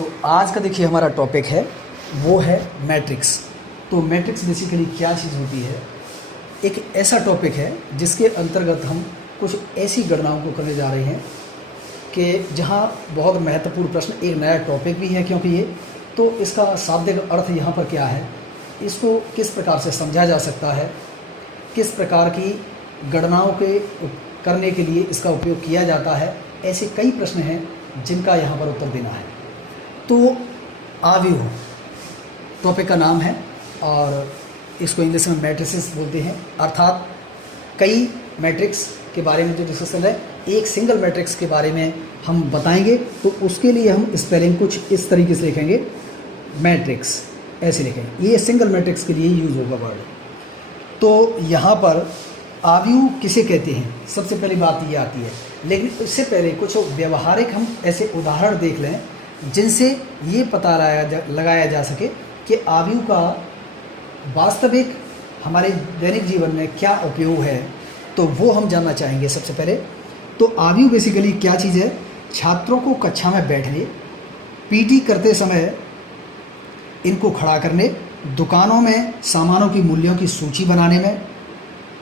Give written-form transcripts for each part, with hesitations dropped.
तो आज का देखिए हमारा टॉपिक है वो है मैट्रिक्स। तो मैट्रिक्स बेसिकली क्या चीज़ होती है, एक ऐसा टॉपिक है जिसके अंतर्गत हम कुछ ऐसी गणनाओं को करने जा रहे हैं कि जहां बहुत महत्वपूर्ण प्रश्न, एक नया टॉपिक भी है क्योंकि ये, तो इसका शाब्दिक अर्थ यहाँ पर क्या है, इसको किस प्रकार से समझा जा सकता है, किस प्रकार की गणनाओं के करने के लिए इसका उपयोग किया जाता है, ऐसे कई प्रश्न हैं जिनका यहाँ पर उत्तर देना है। तो आव्यूह टॉपिक का नाम है और इसको इंग्लिश में मैट्रिसेस बोलते हैं, अर्थात कई मैट्रिक्स के बारे में जो डिस्कशन है, एक सिंगल मैट्रिक्स के बारे में हम बताएंगे। तो उसके लिए हम स्पेलिंग कुछ इस तरीके से लिखेंगे, मैट्रिक्स ऐसे लिखेंगे, ये सिंगल मैट्रिक्स के लिए यूज़ होगा वर्ड। तो यहाँ पर आव्यूह किसे कहते हैं, सबसे पहली बात ये आती है, लेकिन उससे पहले कुछ व्यवहारिक हम ऐसे उदाहरण देख लें जिनसे ये पता लगाया जा सके कि आव्यूह का वास्तविक हमारे दैनिक जीवन में क्या उपयोग है, तो वो हम जानना चाहेंगे सबसे पहले। तो आव्यूह बेसिकली क्या चीज़ है, छात्रों को कक्षा में बैठने, पीटी करते समय इनको खड़ा करने, दुकानों में सामानों की मूल्यों की सूची बनाने में,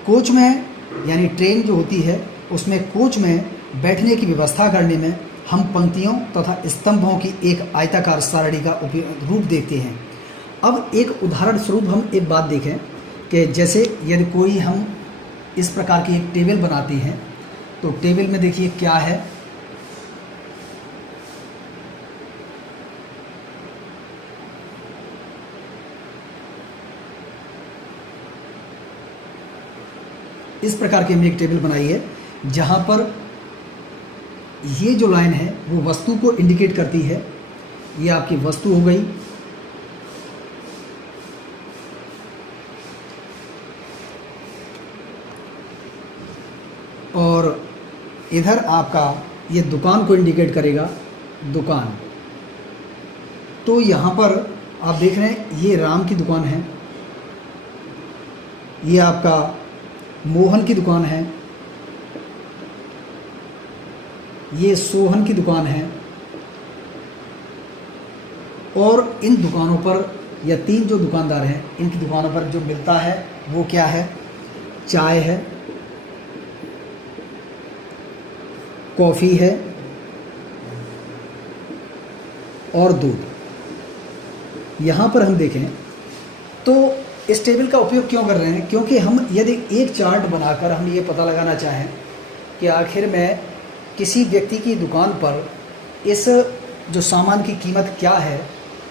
कोच में यानी ट्रेन जो होती है उसमें कोच में बैठने की व्यवस्था करने में हम पंक्तियों तथा स्तंभों की एक आयताकार सारणी का रूप देखते हैं। अब एक उदाहरण स्वरूप हम एक बात देखें कि जैसे यदि कोई हम इस प्रकार की एक टेबल बनाते हैं, तो टेबल में देखिए क्या है, इस प्रकार की हमने एक टेबल बनाई है जहाँ पर ये जो लाइन है वो वस्तु को इंडिकेट करती है, ये आपकी वस्तु हो गई, और इधर आपका ये दुकान को इंडिकेट करेगा, दुकान। तो यहाँ पर आप देख रहे हैं ये राम की दुकान है, ये आपका मोहन की दुकान है, ये सोहन की दुकान है, और इन दुकानों पर या तीन जो दुकानदार हैं इनकी दुकानों पर जो मिलता है वो क्या है, चाय है, कॉफ़ी है और दूध। यहाँ पर हम देखें तो इस टेबल का उपयोग क्यों कर रहे हैं, क्योंकि हम यदि एक चार्ट बनाकर हम ये पता लगाना चाहें कि आखिर में किसी व्यक्ति की दुकान पर इस जो सामान की कीमत क्या है,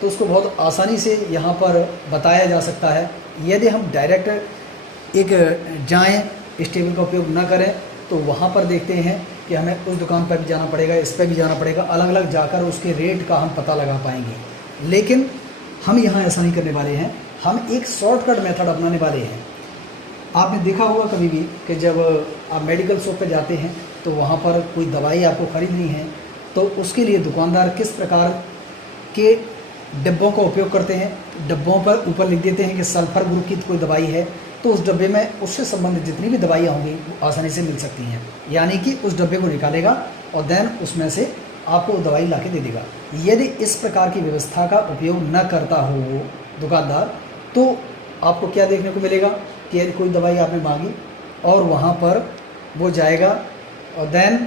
तो उसको बहुत आसानी से यहाँ पर बताया जा सकता है। यदि हम डायरेक्ट एक जाएं, इस टेबल का उपयोग ना करें, तो वहाँ पर देखते हैं कि हमें उस दुकान पर भी जाना पड़ेगा, इस पर भी जाना पड़ेगा, अलग अलग जाकर उसके रेट का हम पता लगा पाएंगे। लेकिन हम यहाँ ऐसा नहीं करने वाले हैं, हम एक शॉर्टकट मेथड अपनाने वाले हैं। आपने देखा होगा कभी भी कि जब आप मेडिकल शॉप पे जाते हैं तो वहाँ पर कोई दवाई आपको ख़रीदनी है, तो उसके लिए दुकानदार किस प्रकार के डिब्बों का उपयोग करते हैं। डिब्बों पर ऊपर लिख देते हैं कि सल्फर ग्रुप की कोई दवाई है, तो उस डब्बे में उससे संबंधित जितनी भी दवाइयाँ होंगी वो आसानी से मिल सकती हैं, यानी कि उस डब्बे को निकालेगा और देन उसमें से आपको वो दवाई ला के दे देगा। यदि इस प्रकार की व्यवस्था का उपयोग न करता हो वो दुकानदार, तो आपको क्या देखने को मिलेगा कि यदि कोई दवाई आपने मांगी और वहाँ पर वो जाएगा और देन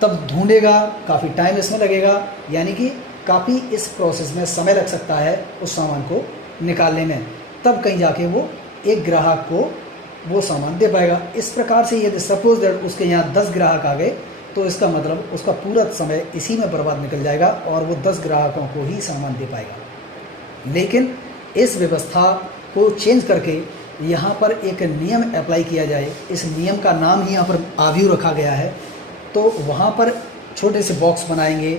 तब ढूंढेगा, काफ़ी टाइम इसमें लगेगा, यानी कि काफ़ी इस प्रोसेस में समय लग सकता है उस सामान को निकालने में, तब कहीं जाके वो एक ग्राहक को वो सामान दे पाएगा। इस प्रकार से यदि सपोज दैट उसके यहाँ 10 ग्राहक आ गए, तो इसका मतलब उसका पूरा समय इसी में बर्बाद निकल जाएगा और वो 10 ग्राहकों को ही सामान दे पाएगा। लेकिन इस व्यवस्था को चेंज करके यहाँ पर एक नियम अप्लाई किया जाए, इस नियम का नाम ही यहाँ पर आव्यूह रखा गया है। तो वहाँ पर छोटे से बॉक्स बनाएंगे।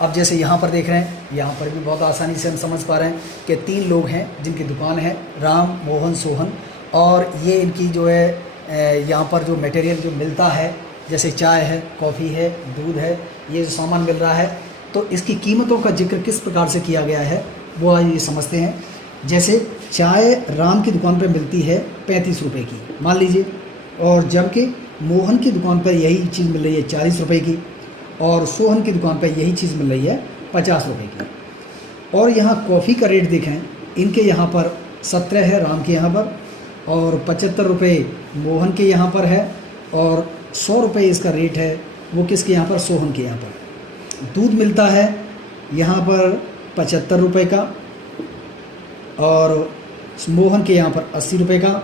अब जैसे यहाँ पर देख रहे हैं, यहाँ पर भी बहुत आसानी से हम समझ पा रहे हैं कि 3 लोग हैं जिनकी दुकान है, राम, मोहन, सोहन, और ये इनकी जो है यहाँ पर जो मटेरियल जो मिलता है, जैसे चाय है, कॉफ़ी है, दूध है, ये जो सामान मिल रहा है, तो इसकी कीमतों का जिक्र किस प्रकार से किया गया है वो ये समझते हैं। जैसे चाय राम की दुकान पर मिलती है 35 रुपये की, मान लीजिए, और जबकि मोहन की दुकान पर यही चीज़ मिल रही है 40 रुपये की, और सोहन की दुकान पर यही चीज़ मिल रही है 50 रुपये की। और यहाँ कॉफ़ी का रेट देखें, इनके यहाँ पर 17 है राम के यहाँ पर, और 75 रुपये मोहन के यहाँ पर है, और 100 रुपये इसका रेट है वो किसके यहाँ पर, सोहन के यहाँ पर। दूध मिलता है यहाँ पर 75 रुपये का, और मोहन के यहाँ पर 80 रुपये का,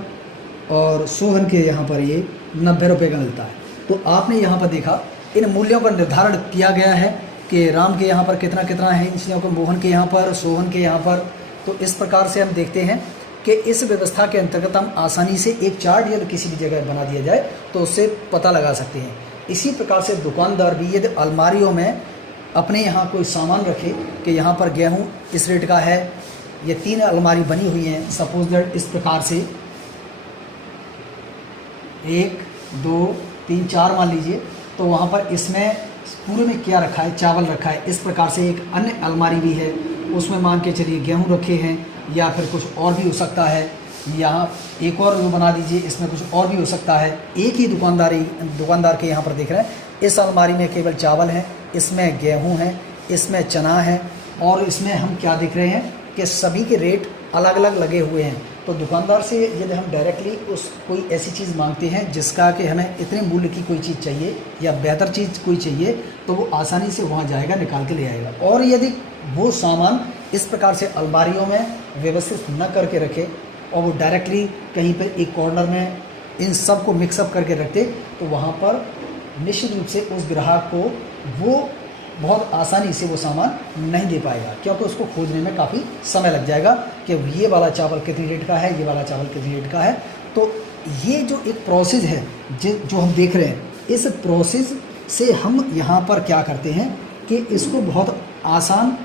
और सोहन के यहाँ पर ये 90 रुपये का मिलता है। तो आपने यहाँ पर देखा इन मूल्यों का निर्धारण किया गया है कि राम के यहाँ पर कितना कितना है इन चीज़ों को, मोहन के यहाँ पर, सोहन के यहाँ पर। तो इस प्रकार से हम देखते हैं कि इस व्यवस्था के अंतर्गत हम आसानी से एक चार्ट यदि किसी भी जगह बना दिया जाए तो उससे पता लगा सकते हैं। इसी प्रकार से दुकानदार भी यदि अलमारियों में अपने यहाँ कोई सामान रखे कि यहाँ पर गेहूँ इस रेट का है, ये 3 अलमारी बनी हुई हैं सपोज दैट, इस प्रकार से 1 2 3 4 मान लीजिए, तो वहाँ पर इसमें पूरे में क्या रखा है, चावल रखा है। इस प्रकार से एक अन्य अलमारी भी है, उसमें मान के चलिए गेहूँ रखे हैं या फिर कुछ और भी हो सकता है। यहाँ एक और वो बना दीजिए, इसमें कुछ और भी हो सकता है। एक ही दुकानदार के यहाँ पर देख रहे हैं, इस अलमारी में केवल चावल है, इसमें गेहूँ है, इसमें चना है, और इसमें हम क्या देख रहे हैं कि सभी के रेट अलग अलग लगे हुए हैं। तो दुकानदार से यदि हम डायरेक्टली उस कोई ऐसी चीज़ मांगते हैं जिसका कि हमें इतने मूल्य की कोई चीज़ चाहिए या बेहतर चीज़ कोई चाहिए, तो वो आसानी से वहाँ जाएगा, निकाल के ले आएगा। और यदि वो सामान इस प्रकार से अलमारियों में व्यवस्थित न करके रखे और वो डायरेक्टली कहीं पर एक कॉर्नर में इन सब को मिक्सअप करके रखते, तो वहाँ पर निश्चित रूप से उस ग्राहक को वो बहुत आसानी से वो सामान नहीं दे पाएगा, क्योंकि उसको खोजने में काफ़ी समय लग जाएगा कि ये वाला चावल कितनी रेट का है, ये वाला चावल कितनी रेट का है। तो ये जो एक प्रोसेस है जो हम देख रहे हैं, इस प्रोसेस से हम यहाँ पर क्या करते हैं कि इसको बहुत आसान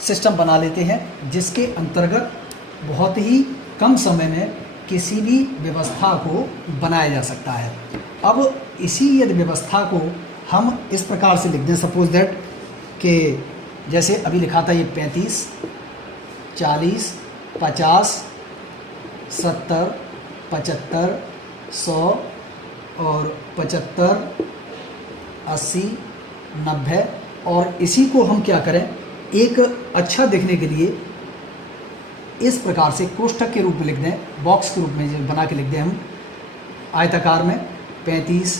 सिस्टम बना लेते हैं, जिसके अंतर्गत बहुत ही कम समय में किसी भी व्यवस्था को बनाया जा सकता है। अब इसी यदि व्यवस्था को हम इस प्रकार से लिख दें, सपोज दैट कि जैसे अभी लिखा था ये 35 40 50 70 75 100 और 75 80 90, और इसी को हम क्या करें, एक अच्छा दिखने के लिए इस प्रकार से कोष्ठक के रूप में लिख दें, बॉक्स के रूप में बना के लिख दें हम आयताकार में 35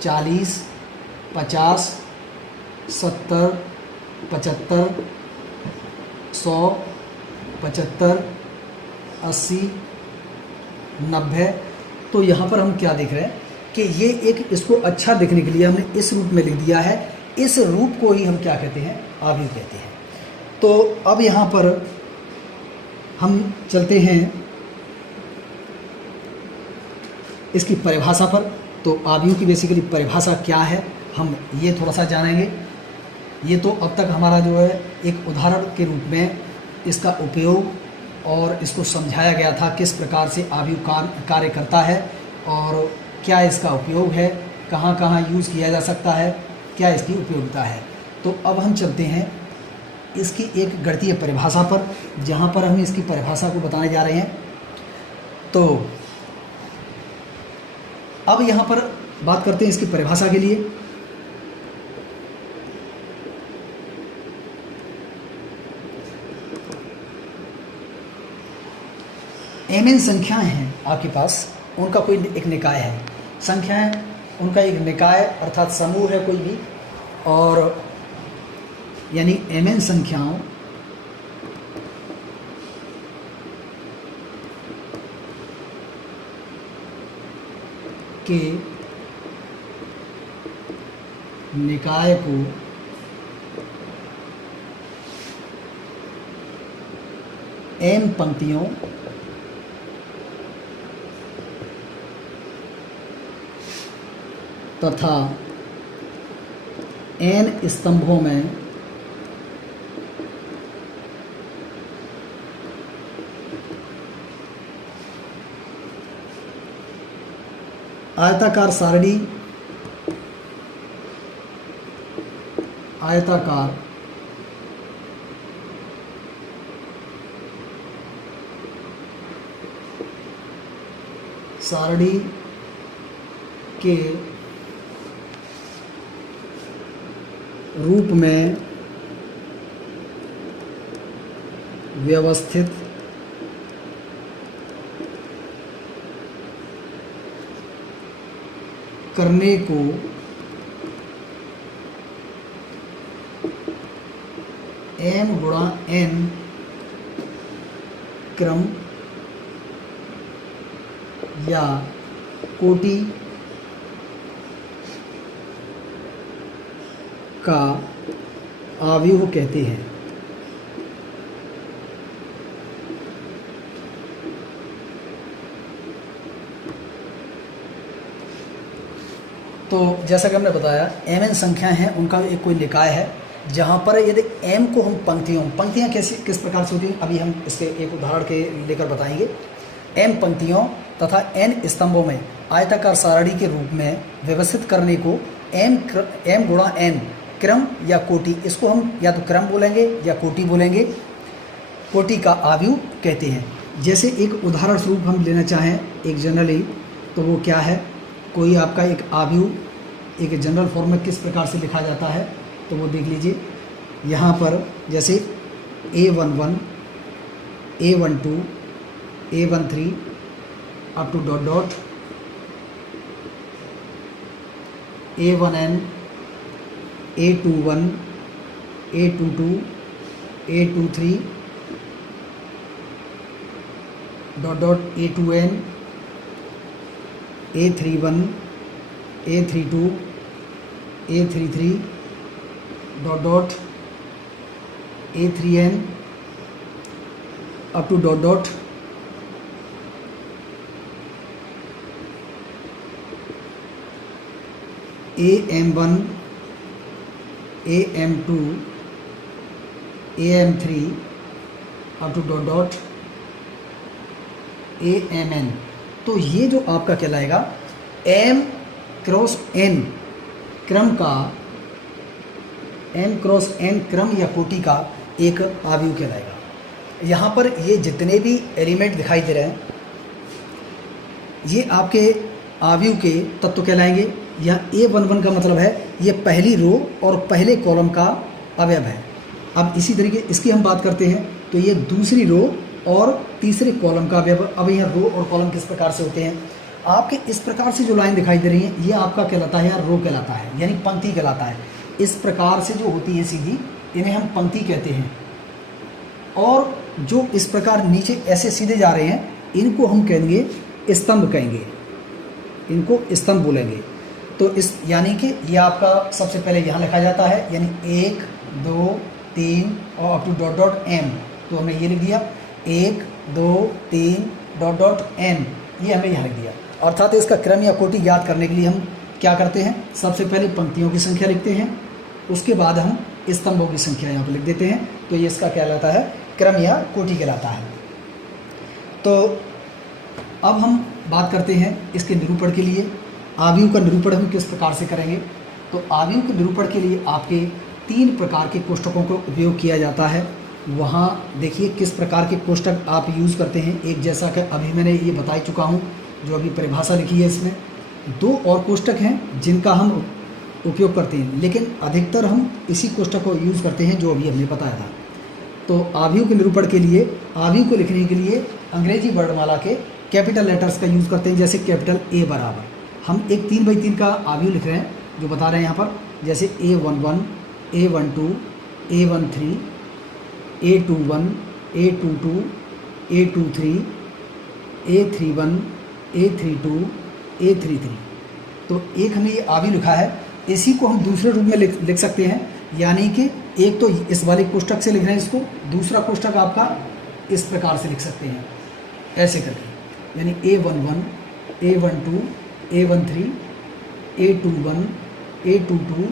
40 50 70 75 100 75 80 90। तो यहाँ पर हम क्या देख रहे हैं कि ये एक इसको अच्छा दिखने के लिए हमने इस रूप में लिख दिया है। इस रूप को ही हम क्या कहते हैं, आव्यूह कहते हैं। तो अब यहाँ पर हम चलते हैं इसकी परिभाषा पर। तो आव्यूह की बेसिकली परिभाषा क्या है, हम ये थोड़ा सा जानेंगे। ये तो अब तक हमारा जो है एक उदाहरण के रूप में इसका उपयोग और इसको समझाया गया था, किस प्रकार से आव्यूह कार्य करता है और क्या इसका उपयोग है, कहाँ कहाँ यूज़ किया जा सकता है, क्या इसकी उपयोगिता है। तो अब हम चलते हैं इसकी एक गणितीय परिभाषा पर, जहाँ पर हम इसकी परिभाषा को बताने जा रहे हैं। तो अब यहाँ पर बात करते हैं इसकी परिभाषा के लिए। mn संख्याएं हैं आपके पास, उनका कोई एक निकाय है। संख्याएं उनका एक निकाय अर्थात समूह है कोई भी, और यानी mn संख्याओं के निकाय को m पंक्तियों तथा n स्तंभों में आयताकार सारणी, आयताकार सारणी के रूप में व्यवस्थित करने को m गुणा n क्रम या कोटि का आव्यूह कहते हैं। तो जैसा कि हमने बताया mn संख्याएं हैं, उनका एक कोई निकाय है जहाँ पर यदि m को हम पंक्तियाँ किस प्रकार से होती हैं, अभी हम इसके एक उदाहरण के लेकर बताएंगे। m पंक्तियों तथा n स्तंभों में आयताकार सारणी के रूप में व्यवस्थित करने को m गुणा n क्रम या कोटि, इसको हम या तो क्रम बोलेंगे या कोटि बोलेंगे, कोटि का आव्यूह कहते हैं। जैसे एक उदाहरण स्वरूप हम लेना चाहें एक जनरली, तो वो क्या है, कोई आपका एक आव्यूह एक जनरल फॉर्म में किस प्रकार से लिखा जाता है, तो वो देख लीजिए। यहाँ पर जैसे a11 a12 a13 up to dot dot a1n a21 a22 a23 dot dot a2n a31 a32 a33 dot dot a3n up to dot dot am1 am2 am3 up to dot dot amn। तो ये जो आपका कहलाएगा m cross n क्रम का, m cross n क्रम या कोटि का एक आव्यूह कहलाएगा। यहाँ पर ये जितने भी एलिमेंट दिखाई दे रहे हैं ये आपके आव्यूह के तत्व कहलाएंगे। यहाँ a11 का मतलब है ये पहली रो और पहले कॉलम का अवयव है। अब इसी तरीके इसकी हम बात करते हैं तो ये दूसरी रो और तीसरे कॉलम का अवयव। अब यहाँ रो और कॉलम किस प्रकार से होते हैं, आपके इस प्रकार से जो लाइन दिखाई दे रही है ये आपका कहलाता है या रो कहलाता है, यानी पंक्ति कहलाता है। इस प्रकार से जो होती है सीधी, इन्हें हम पंक्ति कहते हैं। और जो इस प्रकार नीचे ऐसे सीधे जा रहे हैं इनको हम कहेंगे स्तंभ, कहेंगे इनको स्तंभ बोलेंगे। तो इस यानी कि ये आपका सबसे पहले यहाँ लिखा जाता है, यानी 1 2 3 और up to dot dot m। तो हमने ये लिख दिया 1 2 3 डॉट डॉट m, ये हमने यहाँ लिख दिया। अर्थात इसका क्रम या कोटि ज्ञात करने के लिए हम क्या करते हैं, सबसे पहले पंक्तियों की संख्या लिखते हैं, उसके बाद हम स्तंभों की संख्या यहाँ पर लिख देते हैं। तो ये इसका कहलाता है क्रम या कोटि कहलाता है। तो अब हम बात करते हैं इसके निरूपण के लिए। आव्यूह का निरूपण हम किस प्रकार से करेंगे, तो आव्यूह के निरूपण के लिए आपके 3 प्रकार के कोष्ठकों का उपयोग किया जाता है। वहाँ देखिए किस प्रकार के कोष्ठक आप यूज़ करते हैं। एक जैसा कि अभी मैंने ये बता ही चुका हूँ, जो अभी परिभाषा लिखी है इसमें 2 और कोष्ठक हैं जिनका हम उपयोग करते हैं, लेकिन अधिकतर हम इसी कोष्ठक को यूज़ करते हैं जो अभी हमने बताया था। तो आव्यूह के निरूपण के लिए, आव्यूह को लिखने के लिए अंग्रेजी वर्णमाला के कैपिटल लेटर्स का यूज़ करते हैं। जैसे कैपिटल A बराबर, हम एक 3x3 का आव्यूह लिख रहे हैं जो बता रहे हैं यहाँ पर, जैसे A11 A12 A13 A21 A22 A23 A31 A32 A33। तो एक हमने ये आव्यूह लिखा है, इसी को हम दूसरे रूप में लिख सकते हैं। यानी कि एक तो इस वाले कोष्ठक से लिख रहे हैं इसको, दूसरा कोष्ठक आपका इस प्रकार से लिख सकते हैं ऐसे करके, यानी A11 A12 A13 A21 A22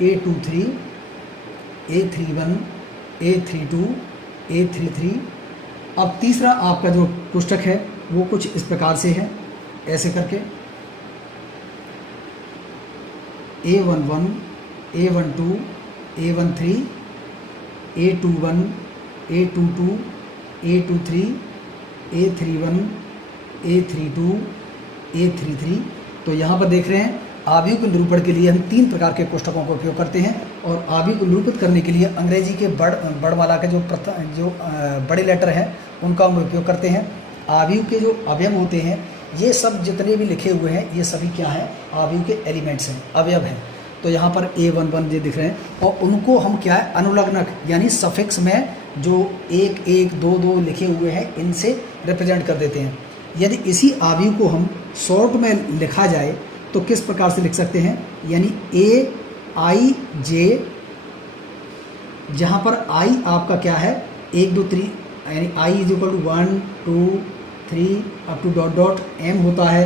A23 A31 A32 A33। अब तीसरा आपका जो कोष्ठक है वो कुछ इस प्रकार से है, ऐसे करके A11 A12 A13 A21 A22 A23 A31 A32 A33। तो यहाँ पर देख रहे हैं आव्यूह के निरूपण के लिए हम 3 प्रकार के कोष्ठकों का उपयोग करते हैं। और आवी को निरूपित करने के लिए अंग्रेजी के बड़ वाला के जो बड़े लेटर हैं उनका हम उपयोग करते हैं। आवीव के जो अवयव होते हैं, ये सब जितने भी लिखे हुए हैं ये सभी क्या हैं, आवीव के एलिमेंट्स हैं, अवयव हैं। तो यहाँ पर A11 ये दिख रहे हैं, और उनको हम क्या है, अनुलग्नक यानी सफिक्स में जो 1 1 2 2 लिखे हुए हैं इनसे रिप्रेजेंट कर देते हैं। यदि इसी आवीव को हम शॉर्ट में लिखा जाए तो किस प्रकार से लिख सकते हैं, यानी AIJ, जहाँ पर I आपका क्या है 1 2 3, यानी I = 1 2 3 up to dot dot M होता है,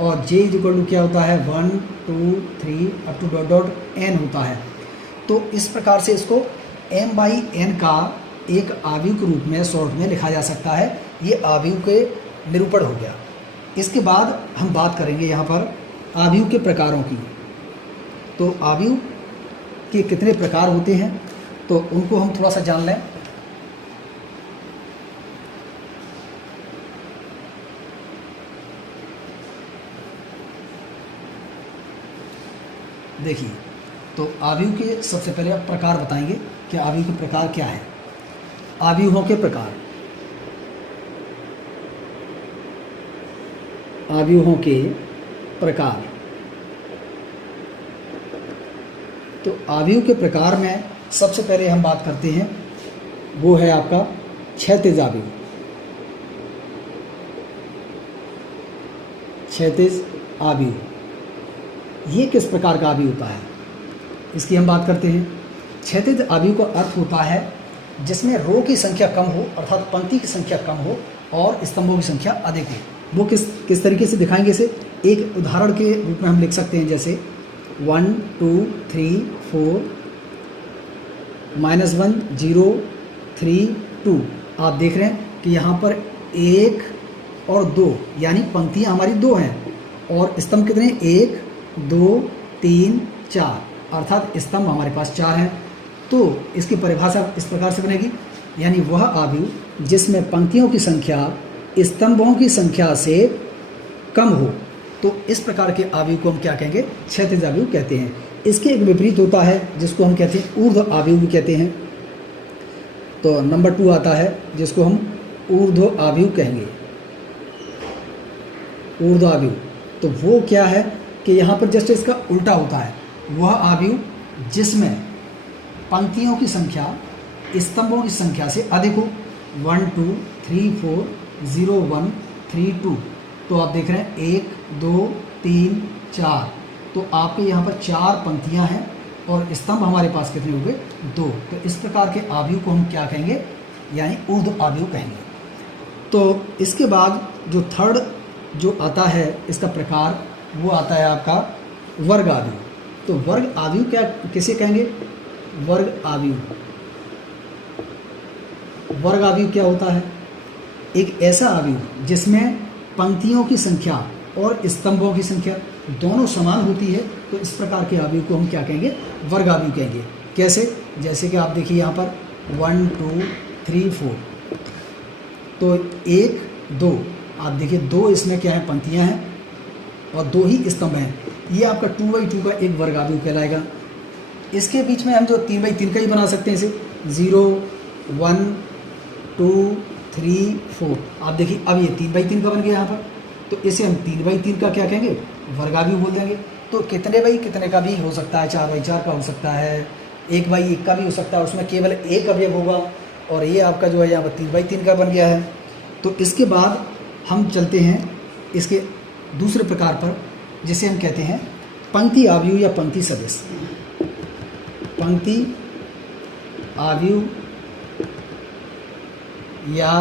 और J = क्या होता है 1 2 3 up to dot dot N होता है। तो इस प्रकार से इसको M/N का एक आवीव के रूप में शॉर्ट में लिखा जा सकता है। ये आवीव के निरूपण हो गया। इसके बाद हम बात करेंगे यहाँ पर आवीव के प्रकारों की। तो आवीव के कितने प्रकार होते हैं तो उनको हम थोड़ा सा जान लें। देखिए, तो आवीव के सबसे पहले आप प्रकार बताएंगे कि आवीव के प्रकार क्या है। आवीवों के प्रकार, आवीवों के प्रकार। तो आवीव के प्रकार में सबसे पहले हम बात करते हैं, वो है आपका क्षैतिज आवीव। क्षैतिज आवीव ये किस प्रकार का आवीव होता है, इसकी हम बात करते हैं। क्षैतिज आवीव का अर्थ होता है जिसमें रो की संख्या कम हो, अर्थात पंक्ति की संख्या कम हो और स्तंभों की संख्या अधिक हो। वो किस तरीके से दिखाएंगे इसे, एक उदाहरण के रूप में हम लिख सकते हैं, जैसे 1 2 3 4 -1 0 3 2। आप देख रहे हैं कि यहाँ पर 1 और 2 यानी पंक्तियाँ हमारी 2 हैं और स्तंभ कितने, 1 2 3 4, अर्थात स्तंभ हमारे पास 4 हैं। तो इसकी परिभाषा इस प्रकार से बनेगी, यानी वह आवीव जिसमें पंक्तियों की संख्या स्तंभों की संख्या से कम हो। तो इस प्रकार के आवीव को हम क्या कहेंगे, क्षैतिज आवीव कहते हैं। इसके एक विपरीत होता है जिसको हम कहते हैं ऊर्ध्व आवीव भी कहते हैं। तो नंबर 2 आता है जिसको हम ऊर्ध्व आवीव कहेंगे। ऊर्ध्व आवीव तो वो क्या है कि यहाँ पर जस्ट इसका उल्टा होता है, वह आवीव जिसमें पंक्तियों की संख्या स्तंभों की संख्या से अधिक हो। 1 2 3 4 0 1 3 2। तो आप देख रहे हैं 1 2 3 4, तो आपके यहाँ पर 4 पंक्तियाँ हैं और स्तंभ हमारे पास कितने हो गए, 2। तो इस प्रकार के आवीव को हम क्या कहेंगे, यानी ऊर्ध्व आवीव कहेंगे। तो इसके बाद जो थर्ड जो आता है इसका प्रकार, वो आता है आपका वर्ग आवीव। तो वर्ग आवीव क्या किसे कहेंगे, वर्ग आवीव। वर्ग आवीव क्या होता है, एक ऐसा आवीव जिसमें पंक्तियों की संख्या और स्तंभों की संख्या दोनों समान होती है। तो इस प्रकार के आवीव को हम क्या कहेंगे, वर्ग आवीव कहेंगे। कैसे, जैसे कि आप देखिए यहाँ पर 1 2 3 4, तो 1 2, आप देखिए 2 इसमें क्या है, पंक्तियाँ हैं और 2 ही स्तंभ हैं। ये आपका 2/2 का एक वर्ग आवीव कहलाएगा। इसके बीच में हम जो 3/3 का ही बना सकते हैं इसे, 0 1 2 3 4। आप देखिए अब ये 3/3 का बन गया यहाँ पर, तो इसे हम 3/3 का क्या कहेंगे, वर्ग आवीव बोल देंगे। तो कितने का भी हो सकता है, 4/4 का हो सकता है, 1/1 का भी हो सकता है, उसमें केवल एक अवयव होगा। और ये आपका जो है यहाँ पर 3/3 का बन गया है। तो इसके बाद हम चलते हैं इसके दूसरे प्रकार पर, जिसे हम कहते हैं पंक्ति आवीव या पंक्ति सदिश। पंक्ति आवीव या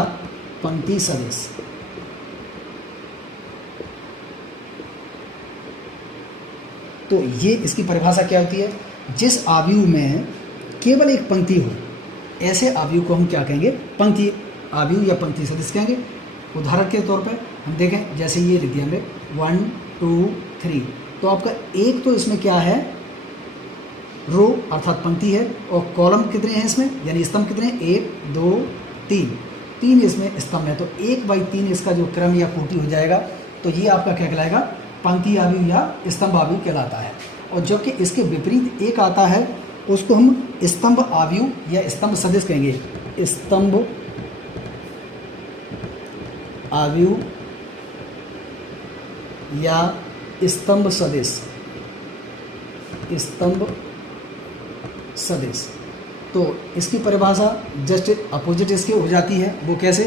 पंक्ति सदिश। तो ये इसकी परिभाषा क्या होती है, जिस आवीव में केवल एक पंक्ति हो, ऐसे आवीव को हम क्या कहेंगे, पंक्ति आवीव या पंक्ति सदिश कहेंगे। उदाहरण के तौर पर हम देखें, जैसे ये लिख दिया हमने 1 2 3, तो आपका एक तो इसमें क्या है, रो अर्थात पंक्ति है, और कॉलम कितने हैं इसमें, यानी स्तंभ कितने हैं, 1 2 3 इसमें स्तंभ है। तो 1/3 इसका जो क्रम या कोटि हो जाएगा। तो ये आपका क्या कहलाएगा, पंक्ति आवीव या स्तंभ आवीव कहलाता है। और जबकि इसके विपरीत एक आता है उसको हम स्तंभ आव्यूह या स्तंभ सदिश कहेंगे। स्तंभ आव्यूह या स्तंभ सदिश, स्तंभ सदिश। तो इसकी परिभाषा जस्ट अपोजिट इसके हो जाती है। वो कैसे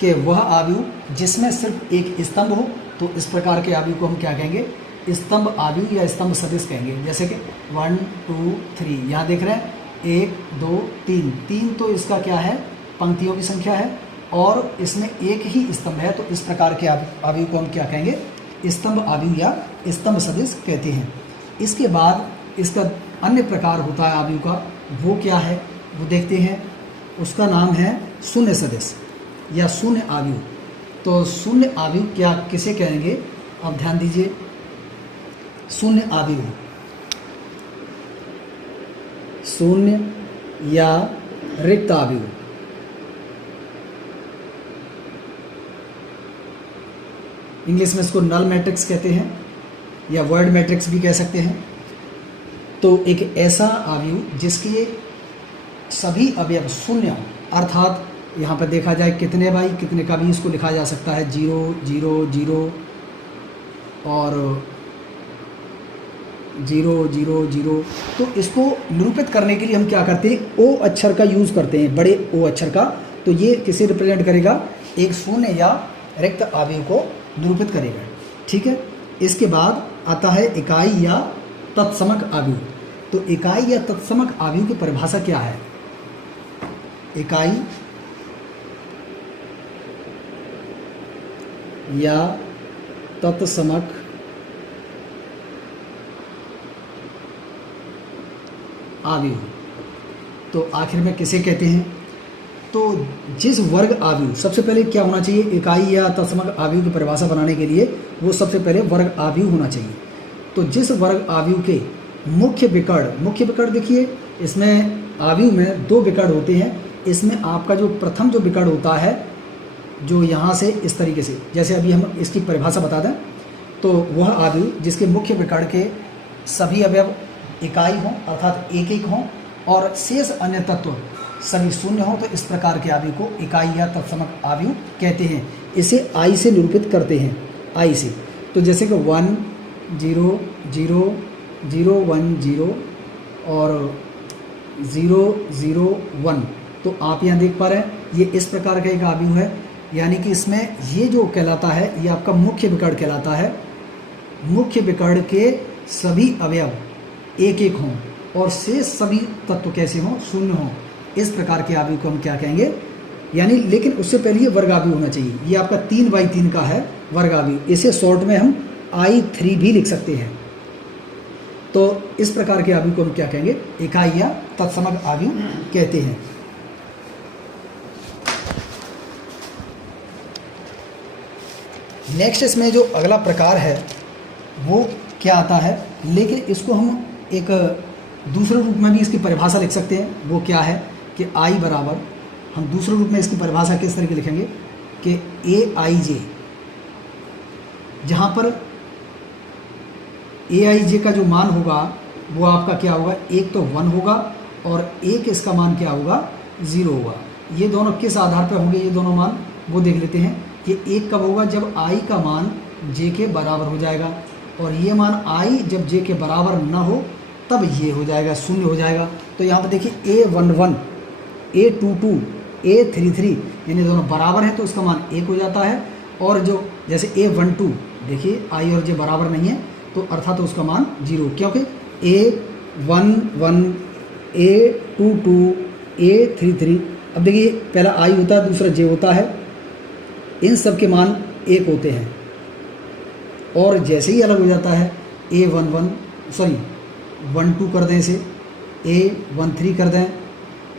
कि वह आव्यूह जिसमें सिर्फ एक स्तंभ हो, तो इस प्रकार के आव्यूह को हम क्या कहेंगे, स्तंभ आव्यूह या स्तंभ सदिश कहेंगे। जैसे कि 1 2 3, यहाँ देख रहे हैं 1 2 3, 3 तो इसका क्या है, पंक्तियों की संख्या है, और इसमें एक ही स्तंभ है, तो इस प्रकार के आव्यूह को हम क्या कहेंगे, स्तंभ आव्यूह या स्तंभ सदिश कहते हैं। इसके बाद इसका अन्य प्रकार होता है आव्यूह का, वो क्या है वो देखते हैं। उसका नाम है शून्य सदिश या शून्य आव्यूह। तो शून्य आव्यूह क्या किसे कहेंगे, अब ध्यान दीजिए। शून्य आव्यूह, शून्य या रिक्त आव्यूह, इंग्लिश में इसको नल मैट्रिक्स कहते हैं या वर्ड मैट्रिक्स भी कह सकते हैं। तो एक ऐसा आव्यूह जिसके सभी अवयव शून्य हों, अर्थात यहाँ पर देखा जाए कितने बाई कितने का भी इसको लिखा जा सकता है, 0 0 0 और 0 0 0। तो इसको निरूपित करने के लिए हम क्या करते हैं, ओ अक्षर का यूज़ करते हैं, बड़े ओ अक्षर का। तो ये किसे रिप्रेजेंट करेगा, एक शून्य या रिक्त आव्यूह को निरूपित करेगा। ठीक है। इसके बाद आता है इकाई या तत्समक आव्यूह। तो इकाई या तत्समक आव्यूह की परिभाषा क्या है, इकाई या तत्समक आव्यूह तो आखिर में किसे कहते हैं। तो जिस वर्ग आव्यूह, सबसे पहले क्या होना चाहिए, इकाई या तत्समक आव्यूह की परिभाषा बनाने के लिए वो सबसे पहले वर्ग आव्यूह होना चाहिए। तो जिस वर्ग आव्यूह के मुख्य विकर्ण देखिए, इसमें आव्यूह में 2 विकर्ण होते हैं। इसमें आपका जो प्रथम जो विकर्ण होता है, जो यहाँ से इस तरीके से, जैसे अभी हम इसकी परिभाषा बता दें, तो वह आव्यूह जिसके मुख्य विकर्ण के सभी अवयव इकाई हों, अर्थात एक एक हों, और शेष अन्य तत्व सभी शून्य हों, तो इस प्रकार के आव्यूह को इकाई या तत्समक आव्यूह कहते हैं। इसे आई से निरूपित करते हैं, आई से। तो जैसे कि 1 0 0 0 1 0 और 0 0 1। तो आप यहाँ देख पा रहे हैं ये इस प्रकार का एक आव्यूह है, यानी कि इसमें ये जो कहलाता है ये आपका मुख्य विकर्ण कहलाता है। मुख्य विकर्ण के सभी अवयव एक एक हों और शेष सभी तत्व कैसे हों, शून्य हों। इस प्रकार के आव्यूह को हम क्या कहेंगे, यानी लेकिन उससे पहले ये वर्ग आव्यूह होना चाहिए। ये आपका 3/3 का है वर्ग आव्यूह, इसे शॉर्ट में हम I3 भी लिख सकते हैं। तो इस प्रकार के आव्यूह को हम क्या कहेंगे, इकाई या तत्समक आव्यूह कहते हैं। नेक्स्ट इसमें जो अगला प्रकार है वो क्या आता है, लेकिन इसको हम एक दूसरे रूप में भी इसकी परिभाषा लिख सकते हैं। वो क्या है कि I बराबर, हम दूसरे रूप में इसकी परिभाषा किस तरह की लिखेंगे कि AIJ, जहाँ पर AIJ का जो मान होगा वो आपका क्या होगा, एक तो 1 होगा और एक इसका मान क्या होगा, 0 होगा। ये दोनों किस आधार पर होंगे, ये दोनों मान वो देख लेते हैं कि एक कब होगा, जब I का मान J के बराबर हो जाएगा, और ये मान I जब J के बराबर ना हो तब ये हो जाएगा, शून्य हो जाएगा। तो यहाँ पर देखिए A11 A22 A33 यानी दोनों बराबर हैं तो उसका मान 1 हो जाता है। और जो जैसे A12 देखिए I और J बराबर नहीं है तो अर्थात तो उसका मान 0, क्योंकि A11 A22 A33, अब देखिए पहला I होता है दूसरा J होता है, इन सब के मान 1 होते हैं। और जैसे ही अलग हो जाता है A12 कर दें, इसे A13 कर दें,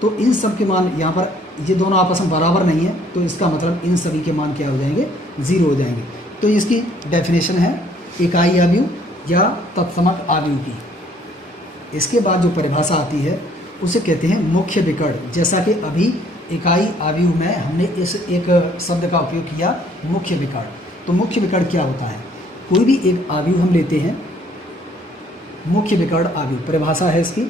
तो इन सब के मान यहाँ पर ये दोनों आपस में बराबर नहीं है, तो इसका मतलब इन सभी के मान क्या हो जाएंगे, 0 हो जाएंगे। तो इसकी डेफिनेशन है इकाई आव्यूह या तत्समक आव्यूह की। इसके बाद जो परिभाषा आती है उसे कहते हैं मुख्य विकर्ण। जैसा कि अभी इकाई आव्यूह में हमने इस एक शब्द का उपयोग किया, मुख्य विकर्ण। तो मुख्य विकर्ण क्या होता है, कोई भी एक आव्यूह हम लेते हैं, मुख्य विकर्ण आव्यूह, परिभाषा है इसकी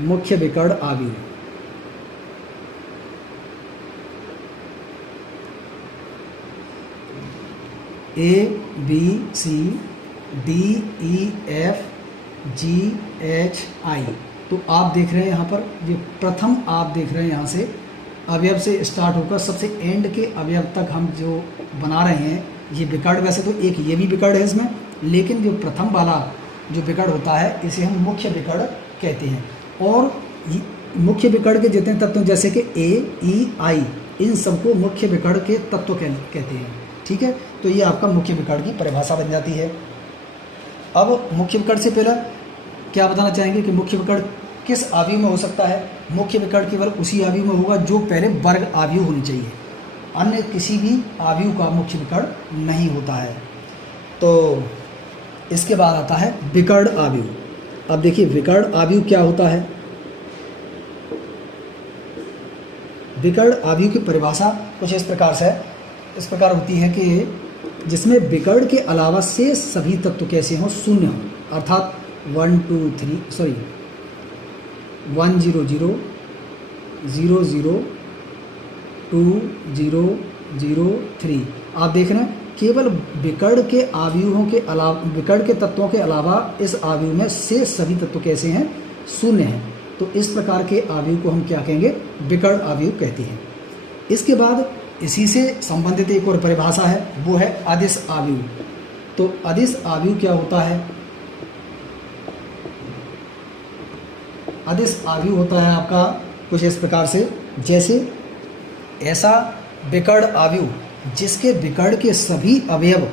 मुख्य विकर्ण आव्यूह। A B C D E F G H I। तो आप देख रहे हैं यहाँ पर ये प्रथम आप देख रहे हैं यहाँ से अवयव से स्टार्ट होकर सबसे एंड के अवयव तक हम जो बना रहे हैं ये विकर्ण। वैसे तो एक ये भी विकर्ण है इसमें, लेकिन जो प्रथम वाला जो विकर्ण होता है इसे हम मुख्य विकर्ण कहते हैं। और मुख्य विकर्ण के जितने तत्व जैसे कि A E I इन सबको मुख्य विकर्ण के तत्व कहते हैं। ठीक है, तो ये आपका मुख्य विकर्ण की परिभाषा बन जाती है। अब मुख्य विकर्ण से पहले क्या बताना चाहेंगे कि मुख्य विकर्ण किस आव्यूह में हो सकता है। मुख्य विकर्ण केवल उसी आव्यूह में होगा जो पहले वर्ग आव्यूह होनी चाहिए, अन्य किसी भी आव्यूह का मुख्य विकर्ण नहीं होता है। तो इसके बाद आता है विकर्ण आव्यूह। अब देखिए विकर्ण आव्यूह क्या होता है। विकर्ण आव्यूह की परिभाषा कुछ इस प्रकार होती है कि जिसमें विकर्ण के अलावा से सभी तत्व कैसे हों, शून्य हों, अर्थात 1 0 0 0 0 0 2 0 0 3। आप देख रहे हैं केवल विकर्ण के आव्यूहों के अलावा, विकर्ण के तत्वों के अलावा इस आव्यूह में से सभी तत्व कैसे हैं, शून्य हैं। तो इस प्रकार के आव्यूह को हम क्या कहेंगे, विकर्ण आव्यूह कहते हैं। इसके बाद इसी से संबंधित एक और परिभाषा है, वो है अदिश आव्यूह। तो अदिश आव्यूह क्या होता है। अदिश आव्यूह होता है आपका कुछ इस प्रकार से, जैसे ऐसा विकर्ण आव्यूह जिसके विकर्ण के सभी अवयव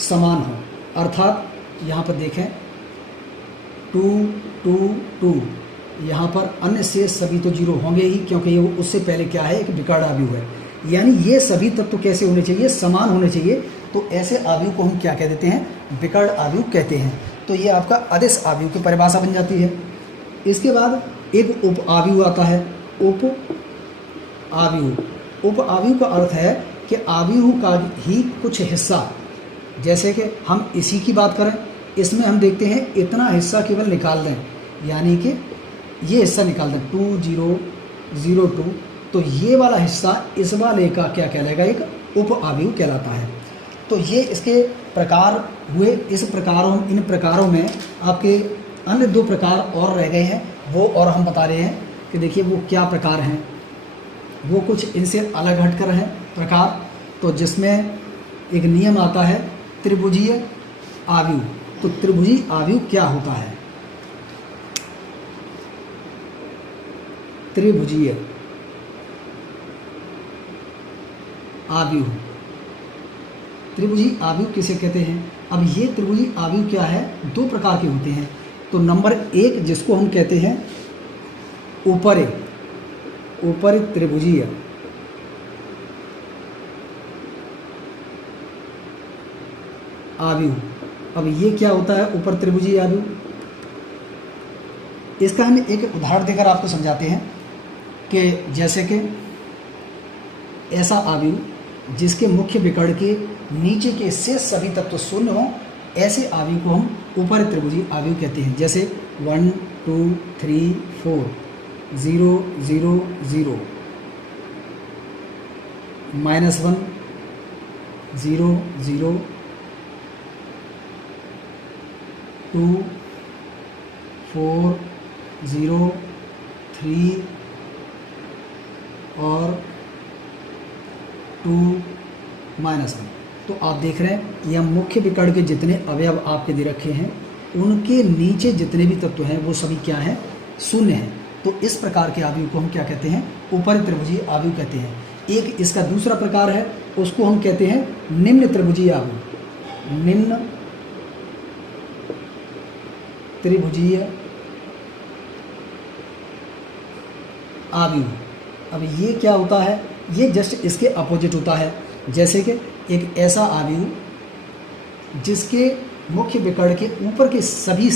समान हों, अर्थात यहाँ पर देखें 2 2 2, यहाँ पर अन्य से सभी तो जीरो होंगे ही, क्योंकि ये उससे पहले क्या है, एक विकर्ण आव्यूह है। यानी ये सभी तत्व कैसे होने चाहिए, समान होने चाहिए। तो ऐसे आव्यूह को हम क्या कह देते हैं, विकर्ण आव्यूह कहते हैं। तो ये आपका अदिश आव्यूह की परिभाषा बन जाती है। इसके बाद एक उप आव्यूह आता है, उप आव्यूह। उप आव्यूह का अर्थ है कि आव्यूह का ही कुछ हिस्सा, जैसे कि हम इसी की बात करें, इसमें हम देखते हैं इतना हिस्सा केवल निकाल दें, यानी कि ये हिस्सा निकाल दें 2 0 0 2, तो ये वाला हिस्सा इस वाले का क्या कहलाएगा, एक उप आव्यूह कहलाता है। तो ये इसके प्रकार हुए। इन प्रकारों में आपके अन्य 2 प्रकार और रह गए हैं, वो और हम बता रहे हैं कि देखिए वो क्या प्रकार हैं, वो कुछ इनसे अलग हटकर हैं प्रकार। तो जिसमें एक नियम आता है त्रिभुजीय आव्यूह। तो त्रिभुजीय आव्यूह क्या होता है, त्रिभुजीय आव्यूह। त्रिभुजीय आव्यूह किसे कहते हैं। अब ये त्रिभुजीय आव्यूह क्या है, 2 प्रकार के होते हैं। तो नंबर 1 जिसको हम कहते हैं ऊपरी त्रिभुजीय आव्यूह। अब ये क्या होता है ऊपर त्रिभुजीय आव्यूह, इसका हम एक उदाहरण देकर आपको समझाते हैं कि जैसे कि ऐसा आव्यूह जिसके मुख्य विकर्ण के नीचे के शेष सभी तत्व शून्य हों, ऐसे आव्यूह को हम ऊपरी त्रिभुजीय आव्यूह कहते हैं। जैसे 1 2 3 4 0 0 0 -1 0 0 2 4 0 3 और 2 -1। तो आप देख रहे हैं यह मुख्य विकर्ण के जितने अवयव आपके दे रखे हैं उनके नीचे जितने भी तत्व हैं वो सभी क्या हैं, शून्य हैं। तो इस प्रकार के आव्यूह को हम क्या कहते हैं, ऊपरी त्रिभुजीय आव्यूह कहते हैं। एक इसका दूसरा प्रकार है, उसको हम कहते हैं निम्न त्रिभुजीय आव्यूह। निम्न त्रिभुजीय आव्यूह। अब ये क्या होता है, ये जस्ट इसके अपोजिट होता है। जैसे कि एक ऐसा आव्यूह जिसके मुख्य विकर्ण के ऊपर के सभी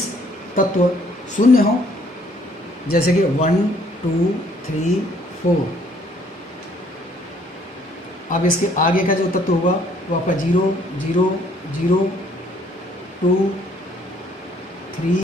तत्व शून्य हों, जैसे कि 1 2 3 4। अब इसके आगे का जो तत्व होगा वो आपका 0 0 0 2 3